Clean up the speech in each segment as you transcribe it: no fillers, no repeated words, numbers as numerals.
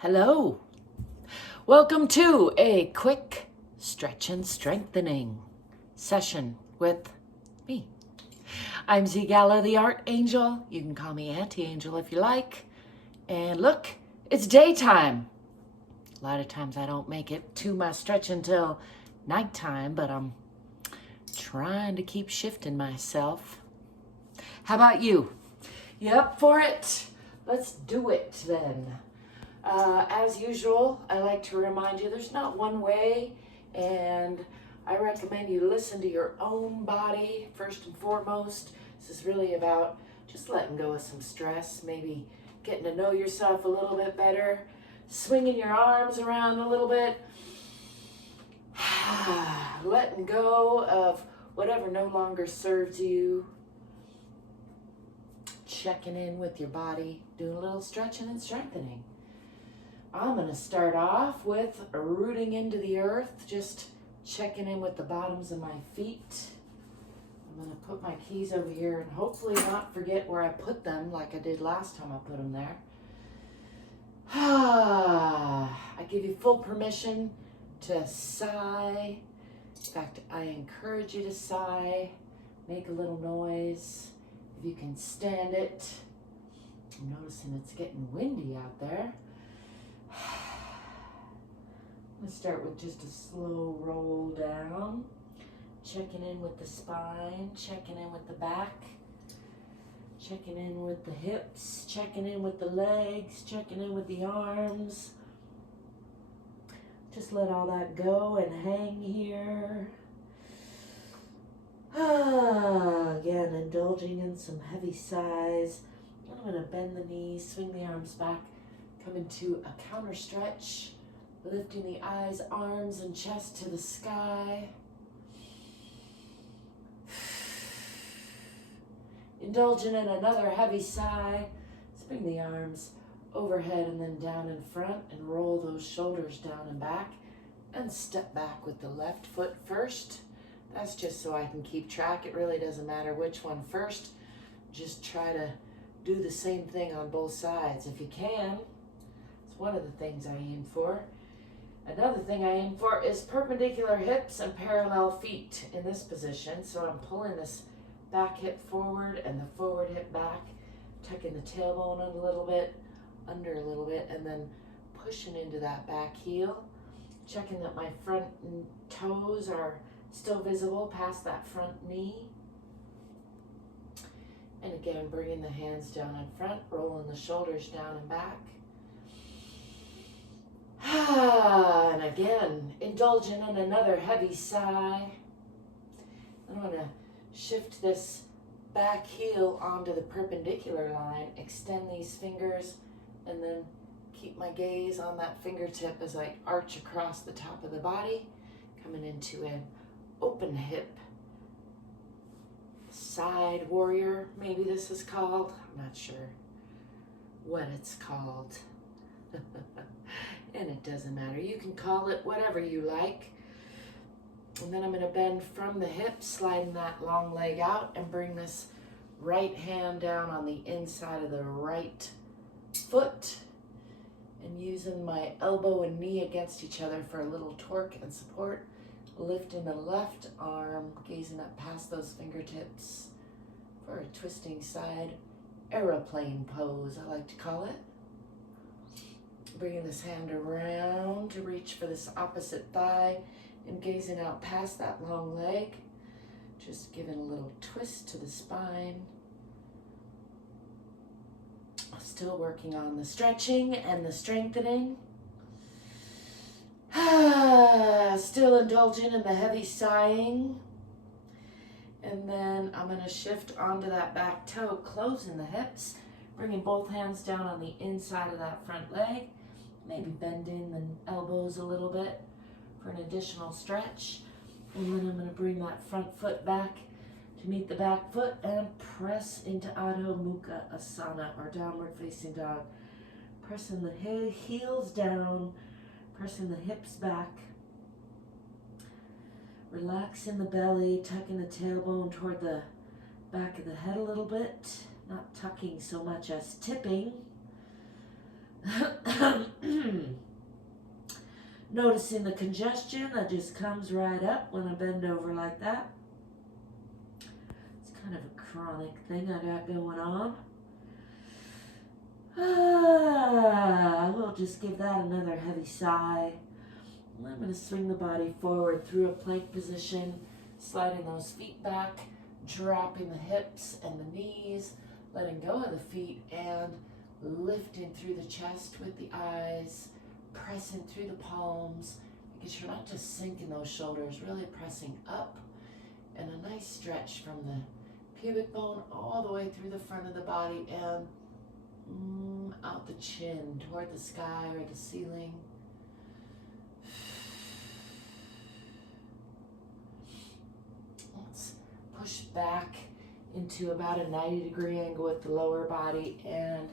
Hello. Welcome to a quick stretch and strengthening session with me. I'm ZGALA, the Art Angel. You can call me Auntie Angel if you like. And look, it's daytime. A lot of times I don't make it to my stretch until nighttime, but I'm trying to keep shifting myself. How about you? You up for it? Let's do it then. As usual, I like to remind you there's not one way, and I recommend you listen to your own body first and foremost. This is really about just letting go of some stress, maybe getting to know yourself a little bit better, swinging your arms around a little bit, letting go of whatever no longer serves you, checking in with your body, doing a little stretching and strengthening. I'm going to start off with rooting into the earth, just checking in with the bottoms of my feet. I'm going to put my keys over here and hopefully not forget where I put them like I did last time I put them there. I give you full permission to sigh. In fact, I encourage you to sigh, make a little noise if you can stand it. I'm noticing it's getting windy out there. I'm going to start with just a slow roll down, checking in with the spine, checking in with the back, checking in with the hips, checking in with the legs, checking in with the arms. Just let all that go and hang here. Again, indulging in some heavy sighs. I'm going to bend the knees, swing the arms back, come into a counter stretch, lifting the eyes, arms, and chest to the sky. Indulging in another heavy sigh. Swing the arms overhead and then down in front and roll those shoulders down and back and step back with the left foot first. That's just so I can keep track. It really doesn't matter which one first. Just try to do the same thing on both sides if you can. It's one of the things I aim for. Another thing I aim for is perpendicular hips and parallel feet in this position. So I'm pulling this back hip forward and the forward hip back, tucking the tailbone in a little bit, under a little bit, and then pushing into that back heel, checking that my front toes are still visible past that front knee. And again, bringing the hands down in front, rolling the shoulders down and back. And again, indulging in another heavy sigh. I'm going to shift this back heel onto the perpendicular line, extend these fingers, and then keep my gaze on that fingertip as I arch across the top of the body, coming into an open hip side warrior, maybe this is called. I'm not sure what it's called. And it doesn't matter. You can call it whatever you like. And then I'm going to bend from the hip, sliding that long leg out, and bring this right hand down on the inside of the right foot, and using my elbow and knee against each other for a little torque and support. Lifting the left arm, gazing up past those fingertips for a twisting side aeroplane pose, I like to call it. Bringing this hand around to reach for this opposite thigh and gazing out past that long leg. Just giving a little twist to the spine. Still working on the stretching and the strengthening. Still indulging in the heavy sighing. And then I'm going to shift onto that back toe, closing the hips, bringing both hands down on the inside of that front leg, maybe bending the elbows a little bit for an additional stretch. And then I'm going to bring that front foot back to meet the back foot and press into Adho Mukha Asana, or downward facing dog. Pressing the heels down, pressing the hips back, relaxing the belly, tucking the tailbone toward the back of the head a little bit, not tucking so much as tipping. Noticing the congestion that just comes right up when I bend over like that. It's kind of a chronic thing I got going on. We'll just give that another heavy sigh. And I'm going to swing the body forward through a plank position, sliding those feet back, dropping the hips and the knees, letting go of the feet, and lifting through the chest with the eyes, pressing through the palms, making sure not to sink in those shoulders, really pressing up, and a nice stretch from the pubic bone all the way through the front of the body and out the chin toward the sky or the ceiling. Let's push back into about a 90-degree angle with the lower body and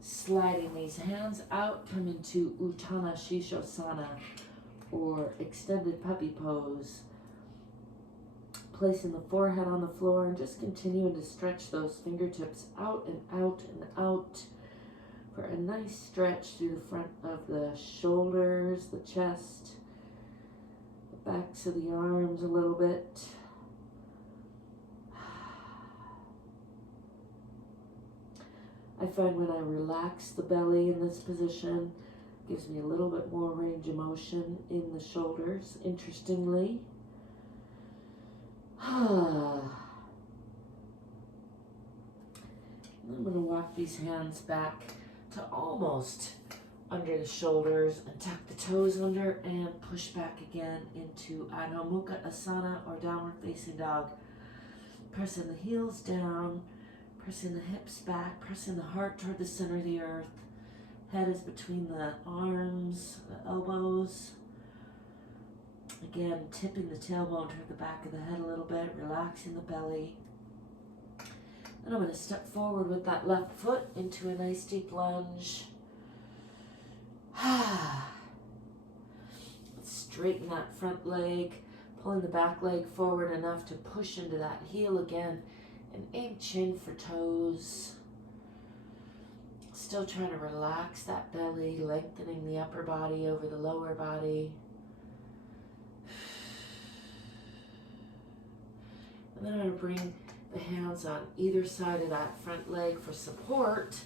sliding these hands out, come into Uttanasana Shishosana or extended puppy pose. Placing the forehead on the floor and just continuing to stretch those fingertips out and out and out for a nice stretch through the front of the shoulders, the chest, the backs of the arms a little bit. I find when I relax the belly in this position, it gives me a little bit more range of motion in the shoulders, interestingly. I'm going to walk these hands back to almost under the shoulders and tuck the toes under and push back again into Adho Mukha Asana or downward facing dog. Pressing the heels down, pressing the hips back, pressing the heart toward the center of the earth. Head is between the arms, the elbows. Again, tipping the tailbone toward the back of the head a little bit, relaxing the belly. Then I'm going to step forward with that left foot into a nice deep lunge. Straighten that front leg, pulling the back leg forward enough to push into that heel again, and aim chin for toes. Still trying to relax that belly, lengthening the upper body over the lower body. And then I'm going to bring the hands on either side of that front leg for support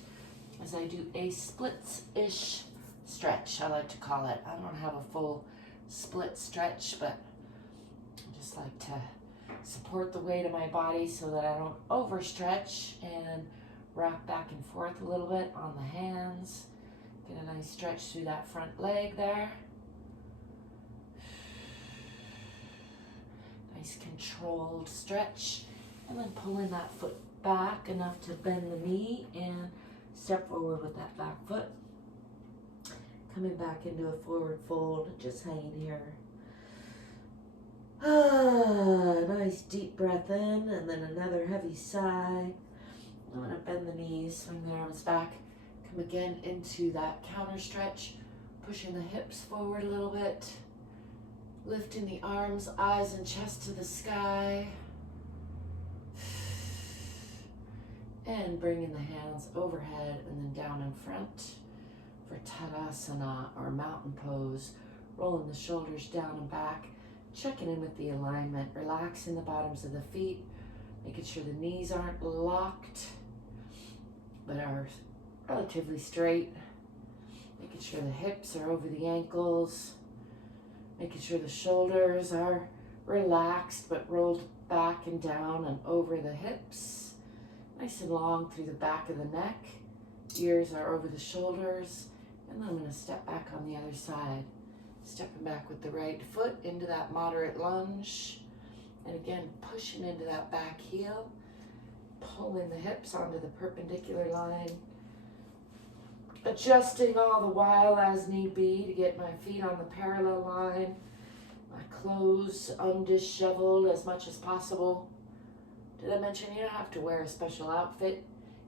as I do a splits-ish stretch, I like to call it. I don't have a full split stretch, but I just like to support the weight of my body so that I don't overstretch, and rock back and forth a little bit on the hands. Get a nice stretch through that front leg there. Nice controlled stretch, and then pulling that foot back enough to bend the knee and step forward with that back foot. Coming back into a forward fold, just hanging here. Nice deep breath in, and then another heavy sigh. I'm going to bend the knees, swing the arms back, come again into that counter stretch, pushing the hips forward a little bit, lifting the arms, eyes, and chest to the sky, and bringing the hands overhead and then down in front for Tadasana or mountain pose, rolling the shoulders down and back, checking in with the alignment, relaxing the bottoms of the feet, making sure the knees aren't locked but are relatively straight, making sure the hips are over the ankles, making sure the shoulders are relaxed but rolled back and down and over the hips, nice and long through the back of the neck, ears are over the shoulders, and then I'm going to step back on the other side. Stepping back with the right foot into that moderate lunge. And again, pushing into that back heel. Pulling the hips onto the perpendicular line. Adjusting all the while as need be to get my feet on the parallel line. My clothes undisheveled as much as possible. Did I mention you don't have to wear a special outfit?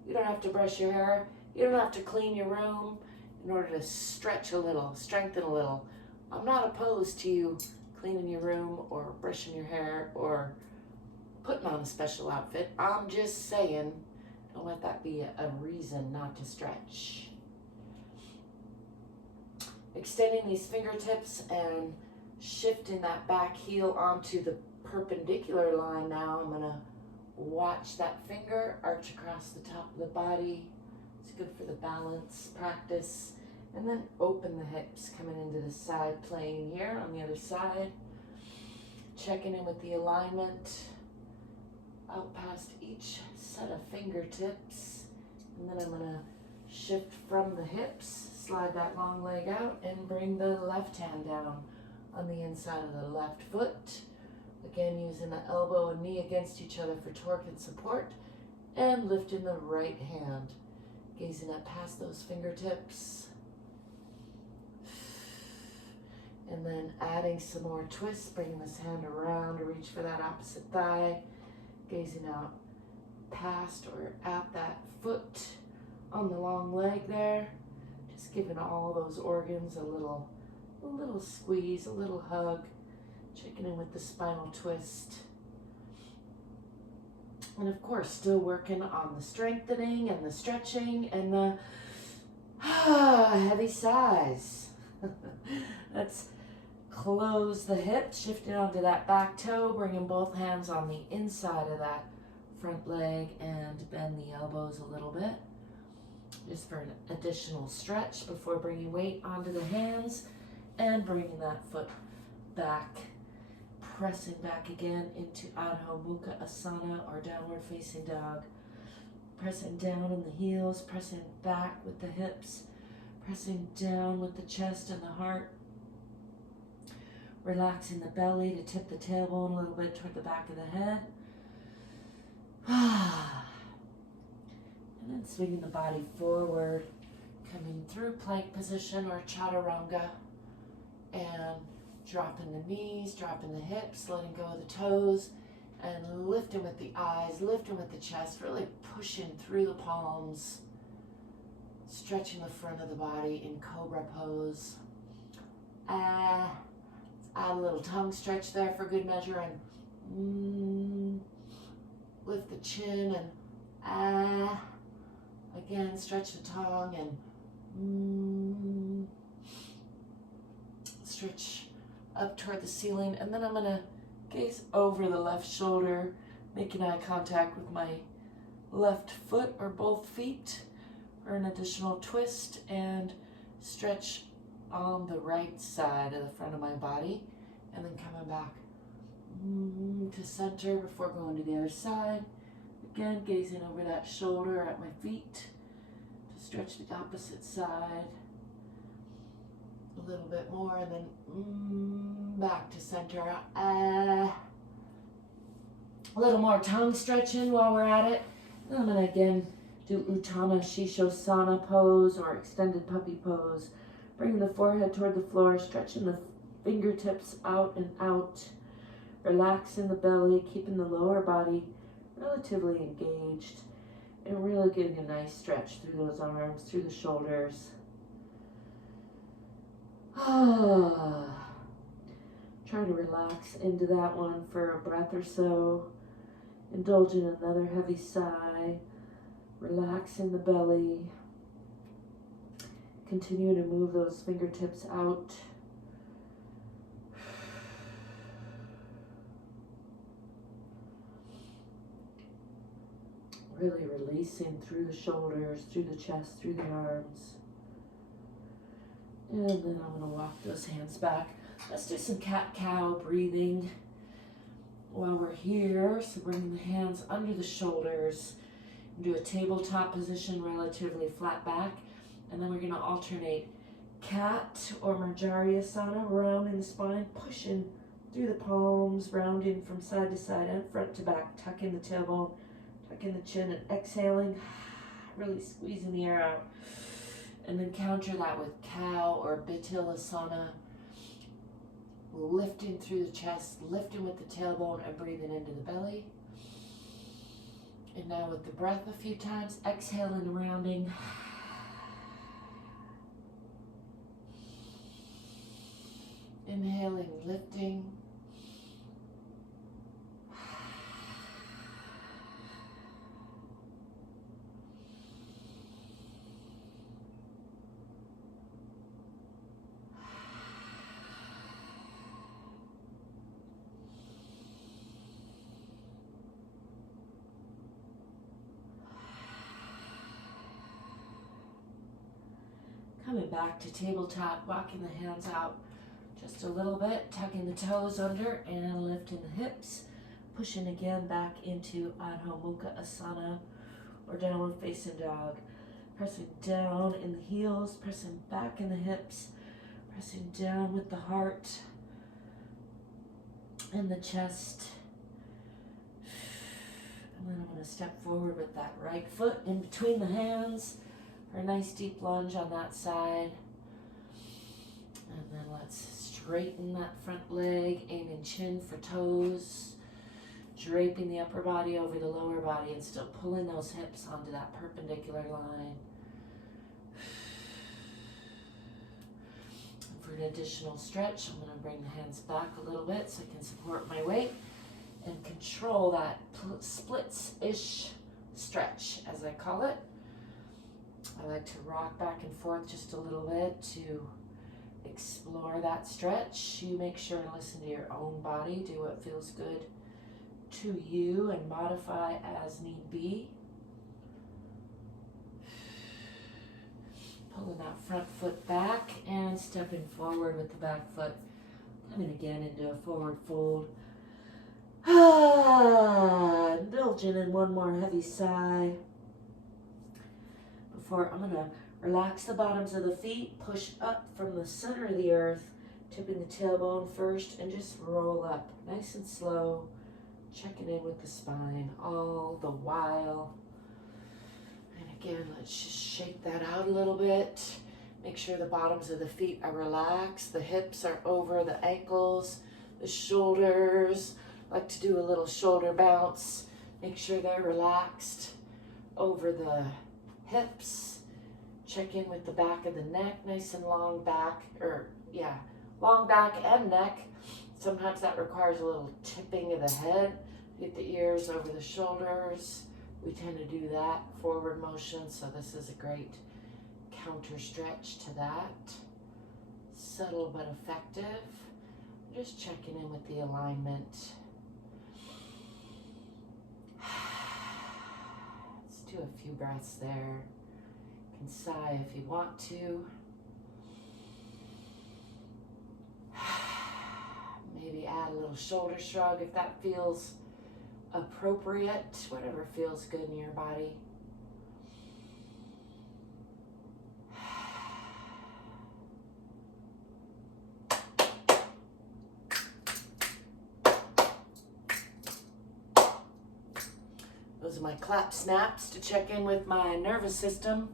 You don't have to brush your hair. You don't have to clean your room in order to stretch a little, strengthen a little. I'm not opposed to you cleaning your room or brushing your hair or putting on a special outfit. I'm just saying, don't let that be a reason not to stretch. extending these fingertips and shifting that back heel onto the perpendicular line. Now I'm gonna watch that finger arch across the top of the body. It's good for the balance practice. And then open the hips, coming into the side plane here on the other side. Checking in with the alignment out past each set of fingertips. And then I'm gonna shift from the hips, slide that long leg out, and bring the left hand down on the inside of the left foot. Again, using the elbow and knee against each other for torque and support, and lifting the right hand, gazing up past those fingertips. And then adding some more twists, bringing this hand around to reach for that opposite thigh, gazing out past or at that foot on the long leg there. Just giving all those organs a little squeeze, a little hug, checking in with the spinal twist. And of course, still working on the strengthening and the stretching and the heavy sighs. Let's close the hips, shifting onto that back toe, bringing both hands on the inside of that front leg and bend the elbows a little bit, just for an additional stretch before bringing weight onto the hands and bringing that foot back, pressing back again into Adho Mukha Asana or downward facing dog. Pressing down in the heels, pressing back with the hips, pressing down with the chest and the heart. Relaxing the belly to tip the tailbone a little bit toward the back of the head. And then swinging the body forward, coming through plank position or chaturanga, and dropping the knees, dropping the hips, letting go of the toes, and lifting with the eyes, lifting with the chest, really pushing through the palms, stretching the front of the body in cobra pose. Add a little tongue stretch there for good measure, and lift the chin, and again stretch the tongue, and stretch up toward the ceiling. And then I'm going to gaze over the left shoulder, making eye contact with my left foot or both feet for an additional twist, and stretch on the right side of the front of my body, and then coming back to center before going to the other side. Again, gazing over that shoulder at my feet to stretch the opposite side a little bit more, and then back to center. A little more tongue stretching while we're at it. And I'm going to again do Uttana Shishosana pose or extended puppy pose. Bringing the forehead toward the floor, stretching the fingertips out and out, relaxing the belly, keeping the lower body relatively engaged, and really getting a nice stretch through those arms, through the shoulders. Try to relax into that one for a breath or so. Indulge in another heavy sigh, relaxing the belly. Continue to move those fingertips out. Really releasing through the shoulders, through the chest, through the arms. And then I'm going to walk those hands back. Let's do some cat-cow breathing while we're here. So bringing the hands under the shoulders. Do a tabletop position, relatively flat back. And then we're going to alternate cat or Marjariasana, rounding the spine, pushing through the palms, rounding from side to side and front to back, tucking the tailbone, tucking the chin, and exhaling, really squeezing the air out. And then counter that with cow or Bitilasana, lifting through the chest, lifting with the tailbone and breathing into the belly. And now with the breath a few times, exhaling, rounding. Inhaling, lifting. Coming back to tabletop, walking the hands out just a little bit, tucking the toes under and lifting the hips, pushing again back into Adho Mukha Asana or downward facing dog. Pressing down in the heels, pressing back in the hips, pressing down with the heart and the chest. And then I'm going to step forward with that right foot in between the hands for a nice deep lunge on that side. And then let's straighten that front leg, aiming chin for toes, draping the upper body over the lower body and still pulling those hips onto that perpendicular line. And for an additional stretch, I'm going to bring the hands back a little bit so I can support my weight and control that splits-ish stretch, as I call it. I like to rock back and forth just a little bit to explore that stretch. You make sure to listen to your own body, do what feels good to you and modify as need be. Pulling that front foot back and stepping forward with the back foot. Coming again into a forward fold. Indulging in one more heavy sigh. Before I'm going to relax the bottoms of the feet, push up from the center of the earth, tipping the tailbone first, and just roll up nice and slow, checking in with the spine all the while. And again, let's just shake that out a little bit. Make sure the bottoms of the feet are relaxed, the hips are over the ankles, the shoulders. Like to do a little shoulder bounce. Make sure they're relaxed over the hips. Check in with the back of the neck, nice and long back, long back and neck. Sometimes that requires a little tipping of the head. Get the ears over the shoulders. We tend to do that forward motion, so this is a great counter stretch to that. Subtle but effective. Just checking in with the alignment. Let's do a few breaths there. You can sigh if you want to. Maybe add a little shoulder shrug if that feels appropriate. Whatever feels good in your body. Those are my clap snaps to check in with my nervous system,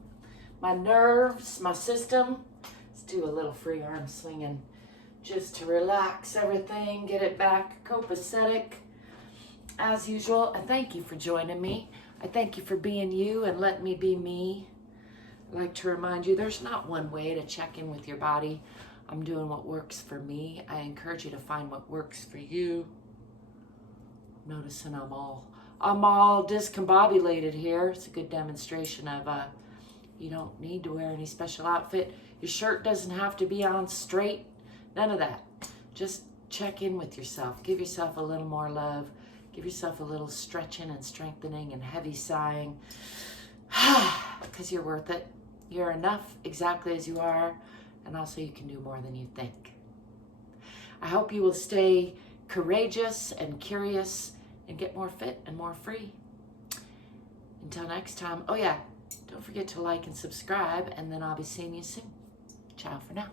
my nerves, my system. Let's do a little free arm swinging just to relax everything, get it back copacetic. As usual, I thank you for joining me. I thank you for being you and letting me be me. I'd like to remind you there's not one way to check in with your body. I'm doing what works for me. I encourage you to find what works for you. Noticing I'm all discombobulated here. It's a good demonstration of you don't need to wear any special outfit. Your shirt doesn't have to be on straight. None of that. Just check in with yourself. Give yourself a little more love. Give yourself a little stretching and strengthening and heavy sighing. Because you're worth it. You're enough exactly as you are. And also you can do more than you think. I hope you will stay courageous and curious and get more fit and more free. Until next time, oh yeah, don't forget to like and subscribe, and then I'll be seeing you soon. Ciao for now.